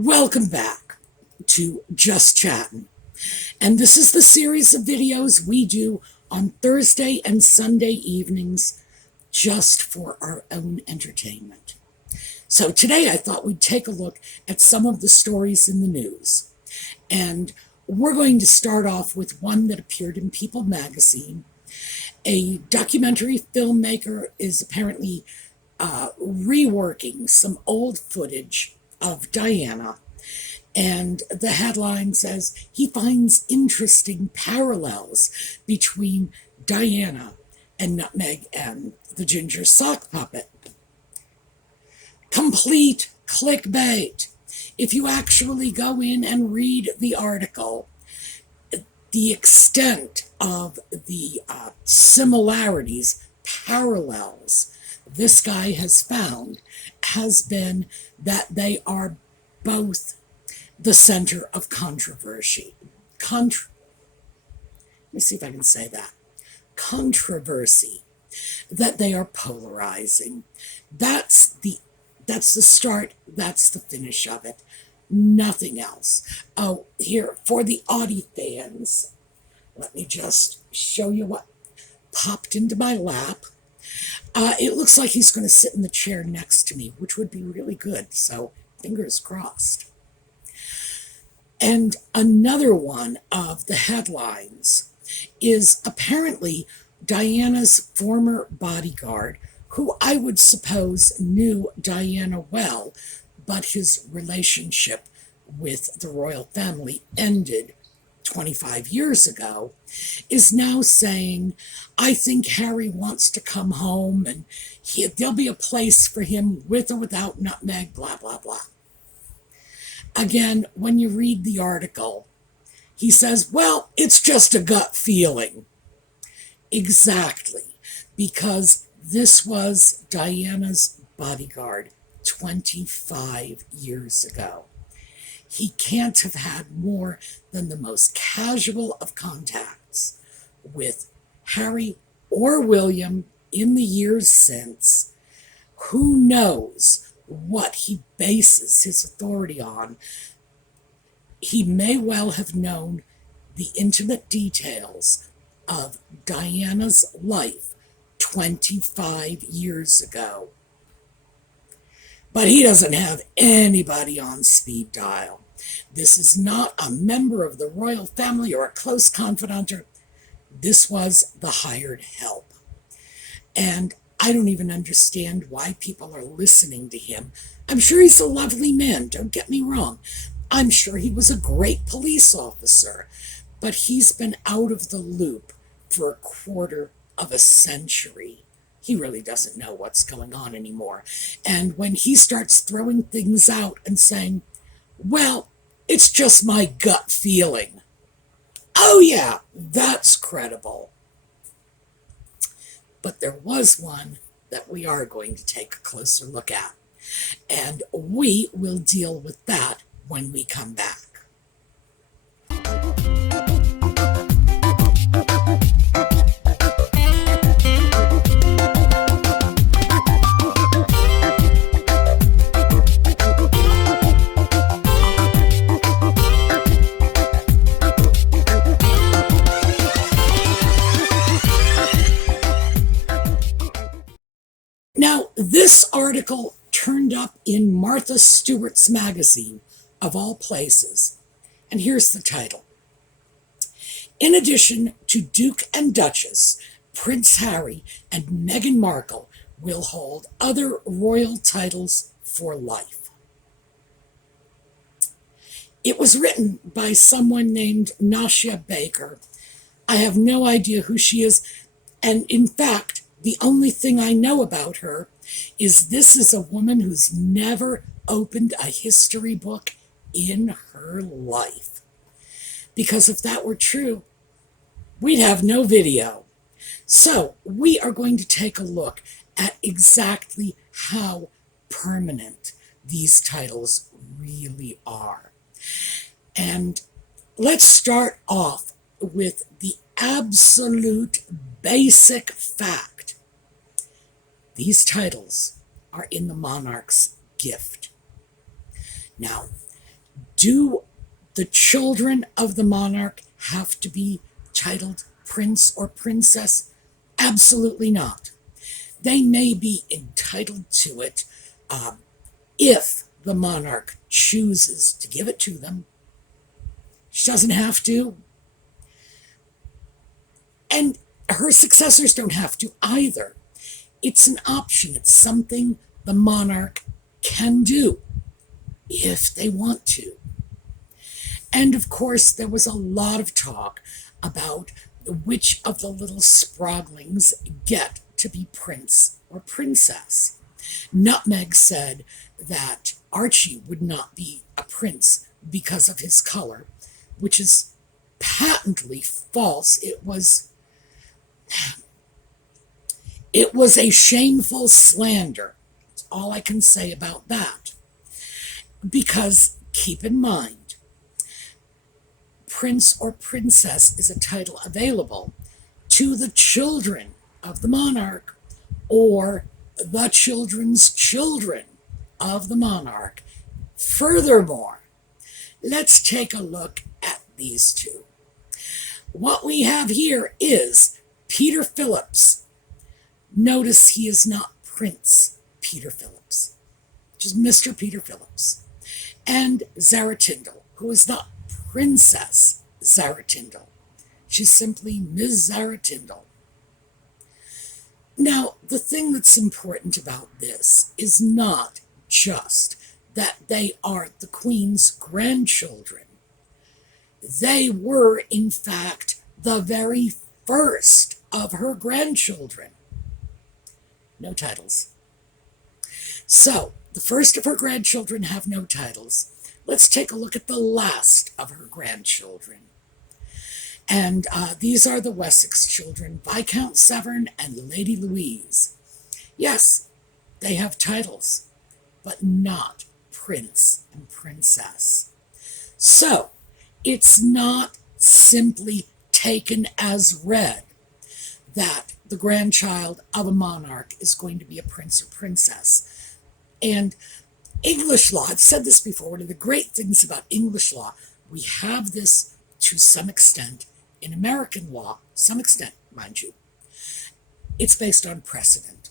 Welcome back to Just Chattin'. And this is the series of videos we do on Thursday and Sunday evenings just for our own entertainment. So today I thought we'd take a look at some of the stories in the news. And we're going to start off with one that appeared in People magazine. A documentary filmmaker is apparently reworking some old footage of Diana, and the headline says he finds interesting parallels between Diana and Nutmeg and the Ginger Sock Puppet. Complete clickbait. If you actually go in and read the article, the extent of the similarities, parallels, this guy has found has been that they are both the center of controversy. Let me see if I can say that. Controversy. That they are polarizing. That's the start, that's the finish of it. Nothing else. Oh, here, for the Audie fans, let me just show you what popped into my lap. It looks like he's going to sit in the chair next to me, which would be really good, so fingers crossed. And another one of the headlines is apparently Diana's former bodyguard, who I would suppose knew Diana well, but his relationship with the royal family ended 25 years ago, is now saying, I think Harry wants to come home and there'll be a place for him with or without Nutmeg, blah, blah, blah. Again, when you read the article, he says, well, it's just a gut feeling. Exactly, because this was Diana's bodyguard 25 years ago. He can't have had more than the most casual of contacts with Harry or William in the years since. Who knows what he bases his authority on? He may well have known the intimate details of Diana's life 25 years ago. But he doesn't have anybody on speed dial. This is not a member of the royal family or a close confidant. This was the hired help. And I don't even understand why people are listening to him. I'm sure he's a lovely man, don't get me wrong. I'm sure he was a great police officer, but he's been out of the loop for a quarter of a century. He really doesn't know what's going on anymore. And when he starts throwing things out and saying, well, it's just my gut feeling. Oh yeah, that's credible. But there was one that we are going to take a closer look at. And we will deal with that when we come back. Now, this article turned up in Martha Stewart's magazine, of all places. And here's the title. In addition to Duke and Duchess, Prince Harry and Meghan Markle will hold other royal titles for life. It was written by someone named Nasha Baker. I have no idea who she is, and in fact, the only thing I know about her is this is a woman who's never opened a history book in her life. Because if that were true, we'd have no video. So we are going to take a look at exactly how permanent these titles really are. And let's start off with the absolute basic fact. These titles are in the monarch's gift. Now, Do the children of the monarch have to be titled prince or princess? Absolutely not. They may be entitled to it if the monarch chooses to give it to them. She doesn't have to. And her successors don't have to either. It's an option. It's something the monarch can do if they want to. And of course, there was a lot of talk about which of the little sproglings get to be prince or princess. Nutmeg said that Archie would not be a prince because of his color, which is patently false. It was a shameful slander. That's all I can say about that. Because keep in mind, prince or princess is a title available to the children of the monarch or the children's children of the monarch. Furthermore, let's take a look at these two. What we have here is Peter Phillips. Notice he is not Prince Peter Phillips, just Mr. Peter Phillips. And Zara Tindall, who is not Princess Zara Tindall. She's simply Ms. Zara Tindall. Now, the thing that's important about this is not just that they are the Queen's grandchildren. They were, in fact, the very first of her grandchildren. No titles. So, the first of her grandchildren have no titles. Let's take a look at the last of her grandchildren. And these are the Wessex children, Viscount Severn and Lady Louise. Yes, they have titles, but not Prince and Princess. So, it's not simply taken as read that the grandchild of a monarch is going to be a prince or princess. And English law, I've said this before, one of the great things about English law, we have this to some extent in American law, some extent, mind you. It's based on precedent,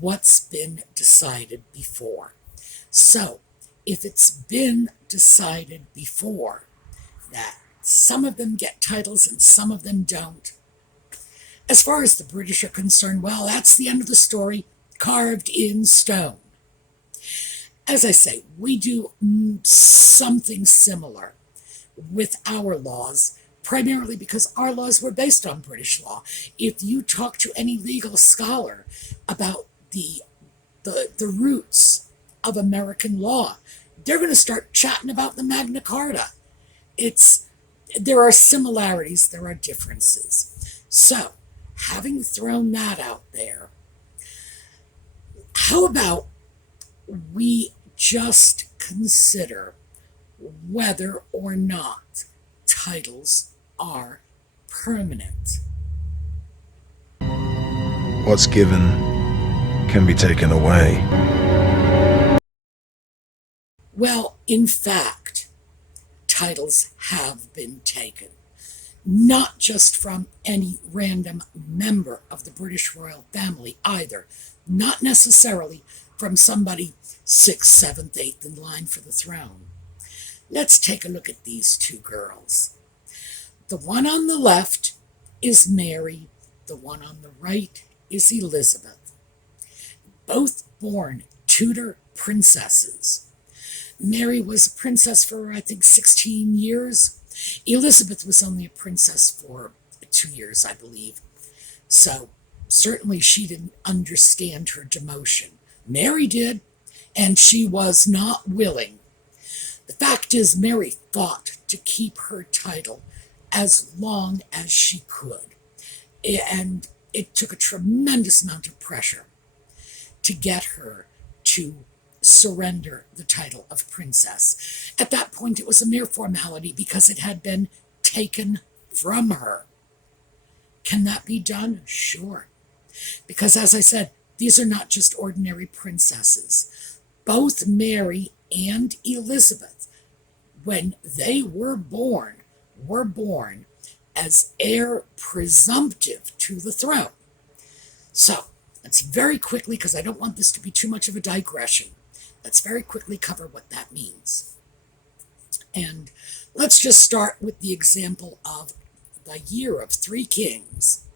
what's been decided before. So, if it's been decided before that some of them get titles and some of them don't, as far as the British are concerned, well, that's the end of the story, carved in stone. As I say, we do something similar with our laws, primarily because our laws were based on British law. If you talk to any legal scholar about the roots of American law, they're going to start chatting about the Magna Carta. There are similarities, there are differences. So, having thrown that out there, how about we just consider whether or not titles are permanent? What's given can be taken away. Well, in fact, titles have been taken. Not just from any random member of the British royal family either. Not necessarily from somebody 6th, 7th, 8th in line for the throne. Let's take a look at these two girls. The one on the left is Mary. The one on the right is Elizabeth. Both born Tudor princesses. Mary was a princess for, I think, 16 years. Elizabeth was only a princess for 2 years, I believe. So, certainly she didn't understand her demotion. Mary did, and she was not willing. The fact is, Mary fought to keep her title as long as she could. And it took a tremendous amount of pressure to get her to surrender the title of princess. At that point, it was a mere formality because it had been taken from her. Can that be done? Sure. Because, as I said, these are not just ordinary princesses. Both Mary and Elizabeth when they were born as heir presumptive to the throne. So let's very quickly, because I don't want this to be too much of a digression, let's very quickly cover what that means. And let's just start with the example of the year of 3 kings.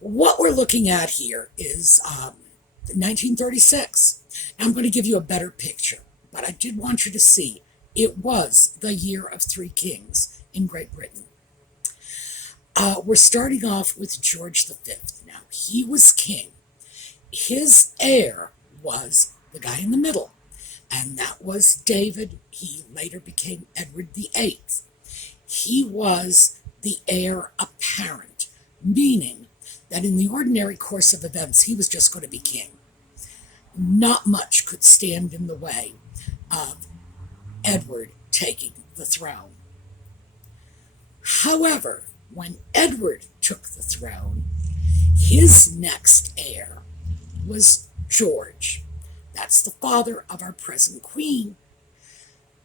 What we're looking at here is 1936. Now I'm going to give you a better picture, but I did want you to see it was the year of 3 kings in Great Britain. We're starting off with George V. Now, he was king. His heir was the guy in the middle, and that was David. He later became Edward VIII. He was the heir apparent, meaning that in the ordinary course of events, he was just going to be king. Not much could stand in the way of Edward taking the throne. However, when Edward took the throne, his next heir was George. That's the father of our present queen.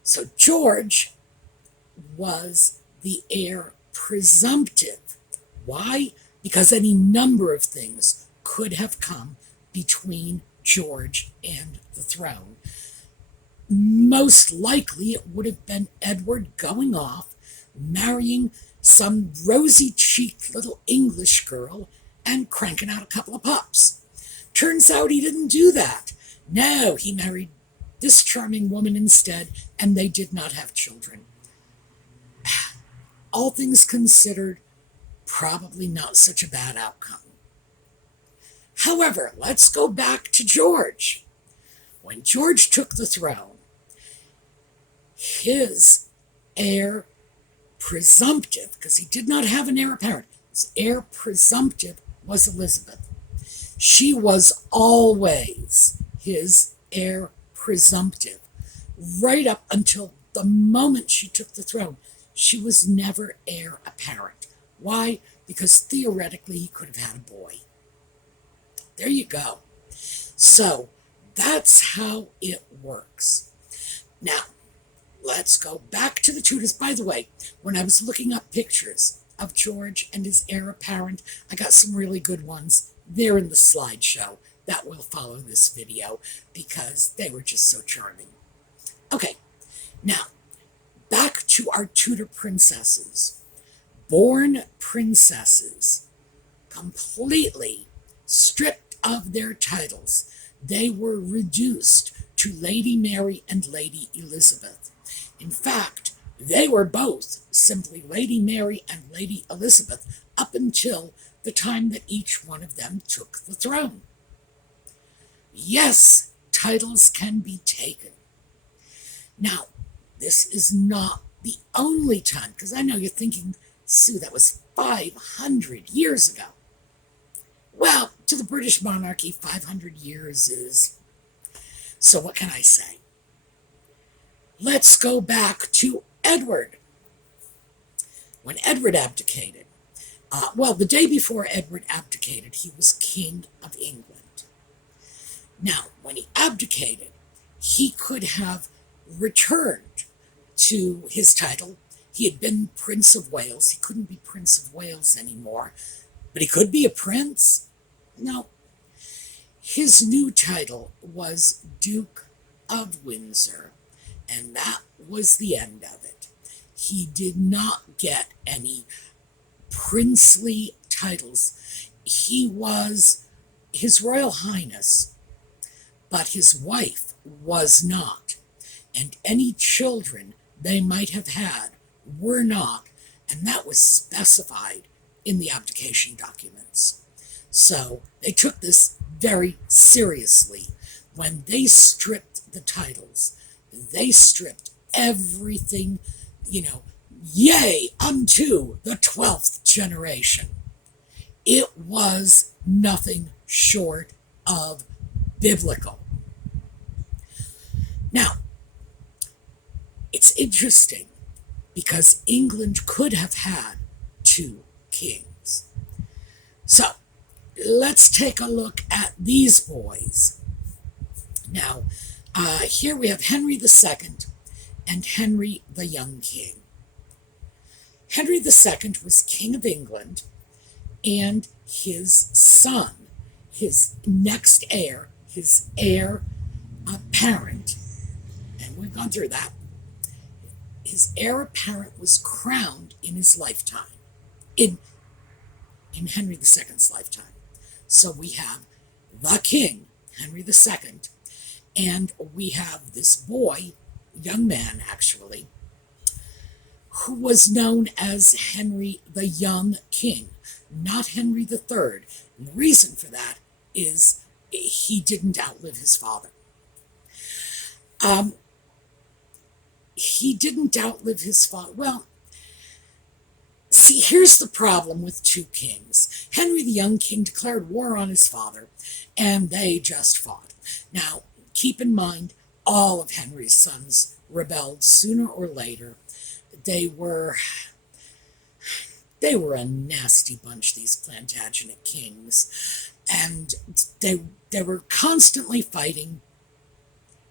So George was the heir presumptive. Why? Because any number of things could have come between George and the throne. Most likely it would have been Edward going off, marrying some rosy-cheeked little English girl and cranking out a couple of pups. Turns out he didn't do that. No, he married this charming woman instead, and they did not have children. All things considered, probably not such a bad outcome. However, let's go back to George. When George took the throne, his heir presumptive, because he did not have an heir apparent, his heir presumptive was Elizabeth. She was always his heir presumptive, right up until the moment she took the throne. She was never heir apparent. Why? Because theoretically he could have had a boy. There you go. So that's how it works. Now, let's go back to the Tudors. By the way, when I was looking up pictures of George and his heir apparent, I got some really good ones. They're in the slideshow that will follow this video because they were just so charming. Okay, now back to our Tudor princesses. Born princesses, completely stripped of their titles. They were reduced to Lady Mary and Lady Elizabeth. In fact, they were both simply Lady Mary and Lady Elizabeth up until the time that each one of them took the throne. Yes, titles can be taken. Now, this is not the only time, because I know you're thinking, Sue, that was 500 years ago. Well, to the British monarchy, 500 years is... So what can I say? Let's go back to Edward. When Edward abdicated, the day before Edward abdicated, he was King of England. Now, when he abdicated, he could have returned to his title. He had been Prince of Wales. He couldn't be Prince of Wales anymore, but he could be a prince. No. His new title was Duke of Windsor, and that was the end of it. He did not get any princely titles. He was His Royal Highness, but his wife was not, and any children they might have had were not, and that was specified in the abdication documents. So they took this very seriously. When they stripped the titles, they stripped everything, yea, unto the 12th generation. It was nothing short of biblical. Now, it's interesting because England could have had 2 kings. So, let's take a look at these boys. Now, here we have Henry II and Henry the Young King. Henry II was King of England, and his son, his next heir, his heir apparent, and we've gone through that, his heir apparent was crowned in his lifetime, in Henry II's lifetime. So we have the king, Henry II, and we have this boy, young man actually, who was known as Henry the Young King, not Henry III. And the reason for that is he didn't outlive his father. He didn't outlive his father. Well, see, here's the problem with two kings. Henry the Young King declared war on his father, and they just fought. Now, keep in mind, all of Henry's sons rebelled sooner or later. They were a nasty bunch, these Plantagenet kings, and they were constantly fighting,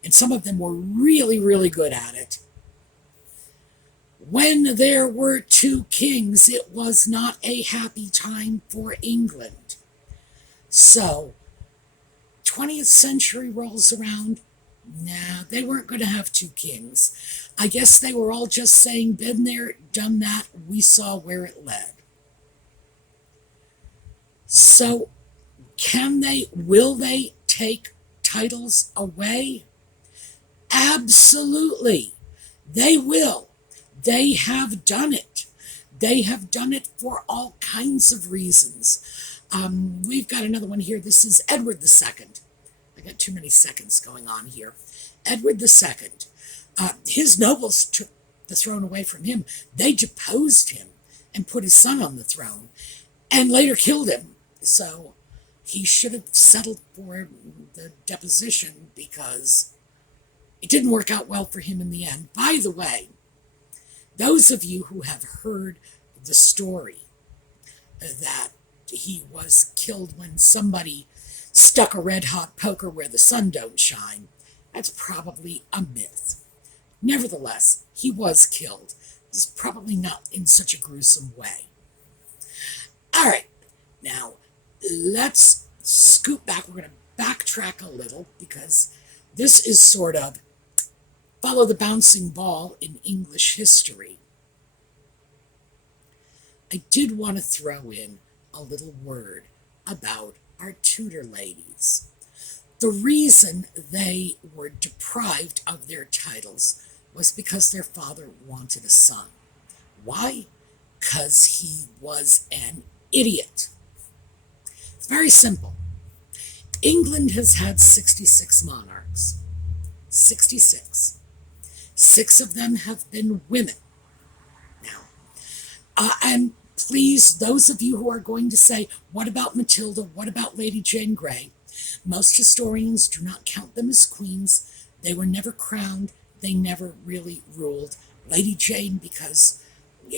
and some of them were really, really good at it. When there were two kings, it was not a happy time for England. So, 20th century rolls around. Nah, they weren't going to have two kings. I guess they were all just saying, been there, done that, we saw where it led. So, will they take titles away? Absolutely. They will. They have done it. They have done it for all kinds of reasons. We've got another one here. This is Edward II. I got too many seconds going on here. Edward II. His nobles took the throne away from him. They deposed him and put his son on the throne and later killed him. So he should have settled for the deposition because it didn't work out well for him in the end. By the way, those of you who have heard the story that he was killed when somebody stuck a red-hot poker where the sun don't shine, that's probably a myth. Nevertheless, he was killed. It's probably not in such a gruesome way. All right, now let's scoot back. We're going to backtrack a little because this is sort of follow the bouncing ball in English history. I did want to throw in a little word about our Tudor ladies. The reason they were deprived of their titles was because their father wanted a son. Why? Because he was an idiot. It's very simple. England has had 66 monarchs. 66. 6 of them have been women. Now, and please, those of you who are going to say, what about Matilda? What about Lady Jane Grey? Most historians do not count them as queens. They were never crowned. They never really ruled. Lady Jane, because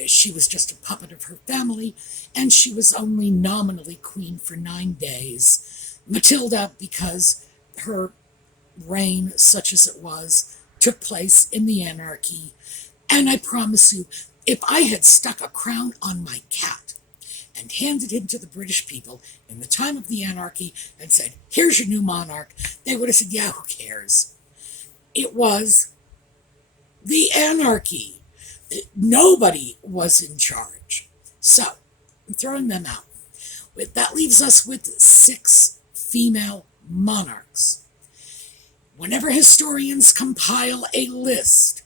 she was just a puppet of her family, and she was only nominally queen for 9 days. Matilda, because her reign, such as it was, took place in the anarchy. And I promise you, if I had stuck a crown on my cat and handed him to the British people in the time of the anarchy and said, here's your new monarch, they would have said, yeah, who cares? It was the anarchy. Nobody was in charge. So, I'm throwing them out. That leaves us with 6 female monarchs. Whenever historians compile a list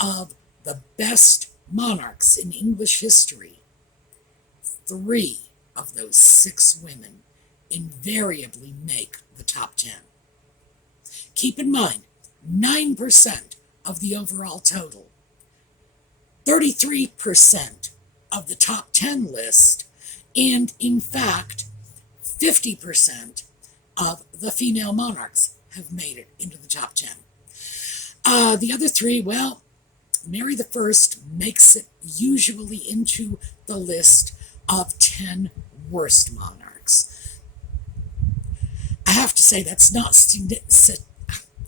of the best monarchs in English history, 3 of those 6 women invariably make the top 10. Keep in mind, 9% of the overall total, 33% of the top 10 list, and in fact, 50% of the female monarchs have made it into the top 10. The other 3, well, Mary I makes it usually into the list of 10 worst monarchs. I have to say that's not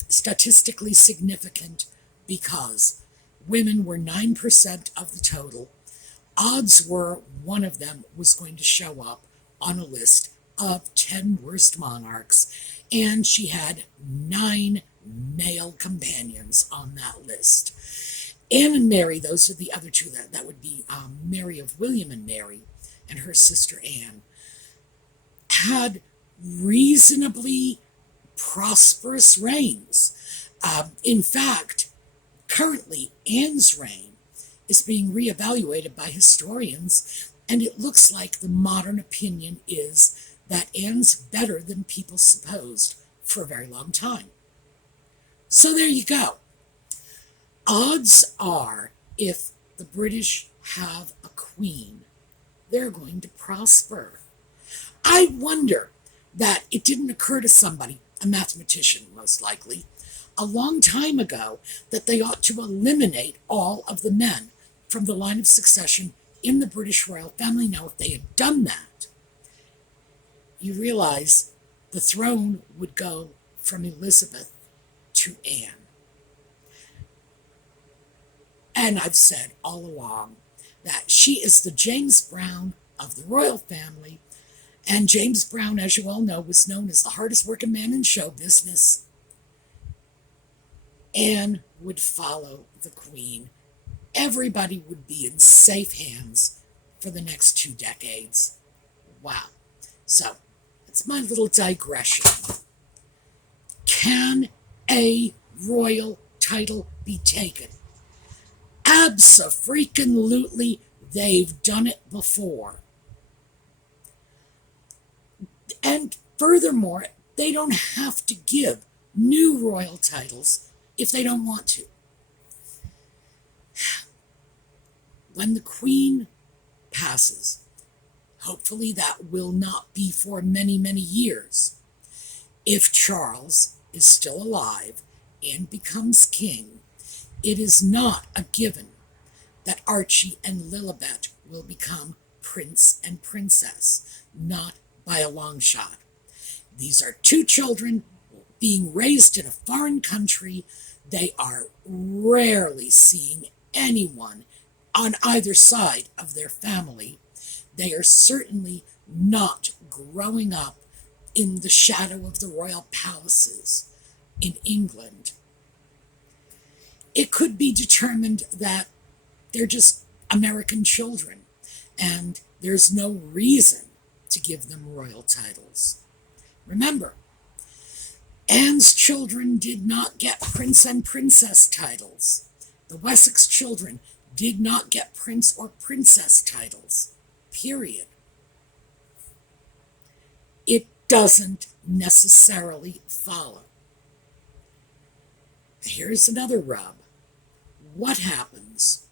statistically significant because Women were 9% of the total. Odds were one of them was going to show up on a list of 10 worst monarchs, and she had 9 male companions on that list. Anne and Mary, those are the other two. That would be Mary of William and Mary and her sister Anne, had reasonably prosperous reigns. In fact, currently, Anne's reign is being reevaluated by historians, and it looks like the modern opinion is that Anne's better than people supposed for a very long time. So there you go. Odds are, if the British have a queen, they're going to prosper. I wonder that it didn't occur to somebody, a mathematician most likely, a long time ago, that they ought to eliminate all of the men from the line of succession in the British royal family. Now, if they had done that, you realize the throne would go from Elizabeth to Anne. And I've said all along that she is the James Brown of the royal family. And James Brown, as you all know, was known as the hardest working man in show business. Anne would follow the Queen. Everybody would be in safe hands for the next 2 decades. Wow. So, that's my little digression. Can a royal title be taken? Abso-freaking-lutely, they've done it before. And furthermore, they don't have to give new royal titles if they don't want to. When the Queen passes, hopefully that will not be for many, many years. If Charles is still alive and becomes king, it is not a given that Archie and Lilibet will become prince and princess, not by a long shot. These are 2 children being raised in a foreign country. They are rarely seeing anyone on either side of their family. They are certainly not growing up in the shadow of the royal palaces in England. It could be determined that they're just American children, and there's no reason to give them royal titles. Remember, Anne's children did not get prince and princess titles. The Wessex children did not get prince or princess titles, period. It doesn't necessarily follow. Here's another rub. What happens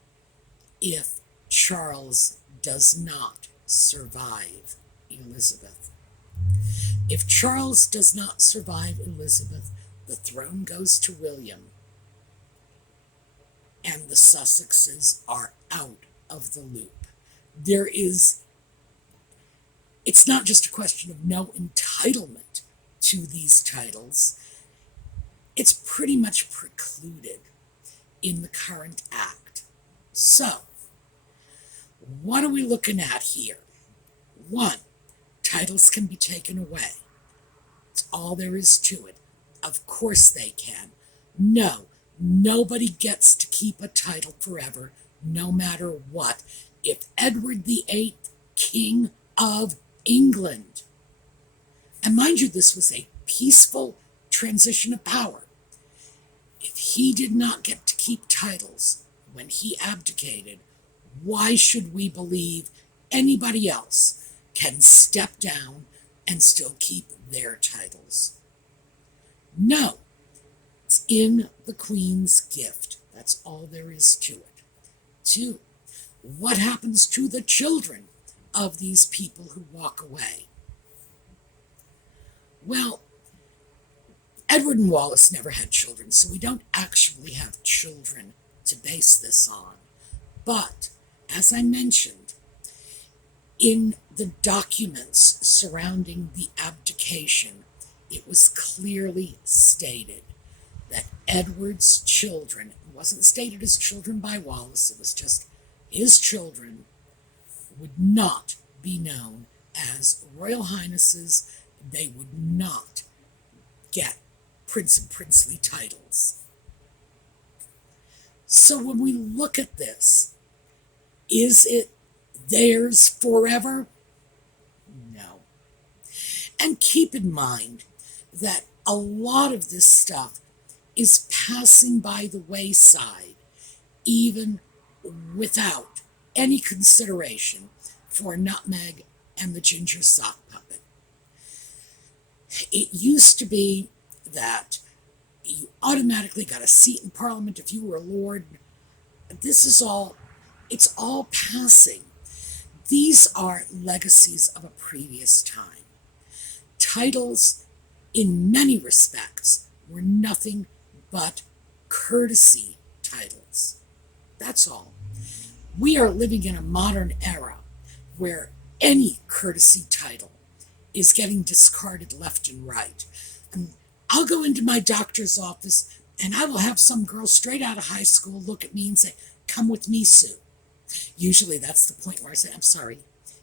if Charles does not survive Elizabeth? If Charles does not survive Elizabeth, the throne goes to William, and the Sussexes are out of the loop. It's not just a question of no entitlement to these titles. It's pretty much precluded in the current act. So, what are we looking at here? 1, titles can be taken away. That's all there is to it. Of course they can. No, nobody gets to keep a title forever, no matter what. If Edward VIII, King of England, and mind you, this was a peaceful transition of power. If he did not get to keep titles when he abdicated, why should we believe anybody else can step down and still keep their titles? No, it's in the Queen's gift. That's all there is to it. 2, what happens to the children of these people who walk away? Well, Edward and Wallace never had children, so we don't actually have children to base this on. But, as I mentioned, in the documents surrounding the abdication, it was clearly stated that Edward's children, it wasn't stated as children by Wallace, it was just his children, would not be known as Royal Highnesses. They would not get Prince and Princely titles. So when we look at this, is it theirs forever? No. And keep in mind that a lot of this stuff is passing by the wayside, even without any consideration for Nutmeg and the Ginger Sock Puppet. It used to be that you automatically got a seat in Parliament if you were a lord. It's all passing. These are legacies of a previous time. Titles, in many respects, were nothing but courtesy titles. That's all. We are living in a modern era where any courtesy title is getting discarded left and right. And I'll go into my doctor's office and I will have some girl straight out of high school look at me and say, "Come with me, Sue." Usually that's the point where I say, "I'm sorry,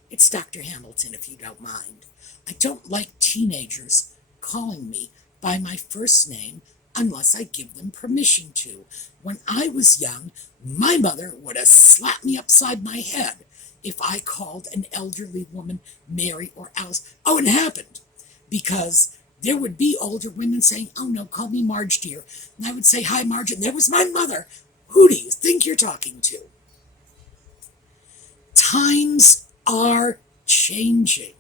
it's Dr. Hamilton, if you don't mind. I don't like teenagers calling me by my first name unless I give them permission to. When I was young, my mother would have slapped me upside my head if I called an elderly woman Mary or Alice." Oh, it happened because there would be older women saying, "Oh no, call me Marge, dear." And I would say, "Hi, Marge," and there was my mother. Who do you think you're talking to? Times are changing.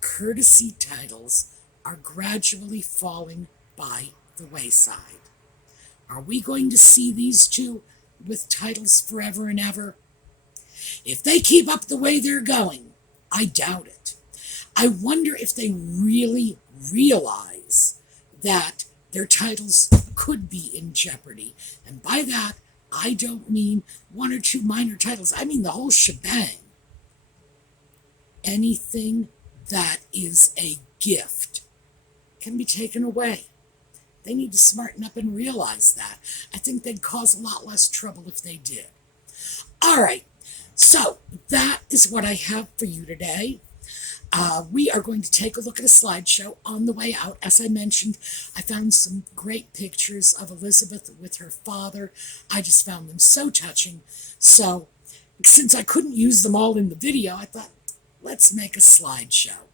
Courtesy titles are gradually falling by the wayside. Are we going to see these two with titles forever and ever? If they keep up the way they're going, I doubt it. I wonder if they really realize that their titles could be in jeopardy. And by that, I don't mean one or two minor titles. I mean the whole shebang. Anything that is a gift can be taken away. They need to smarten up and realize that. I think they'd cause a lot less trouble if they did. All right, so that is what I have for you today. We are going to take a look at a slideshow on the way out. As I mentioned, I found some great pictures of Elizabeth with her father. I just found them so touching. So since I couldn't use them all in the video, I thought, let's make a slideshow.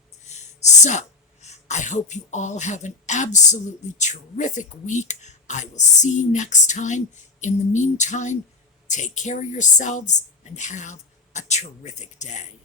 So I hope you all have an absolutely terrific week. I will see you next time. In the meantime, take care of yourselves and have a terrific day.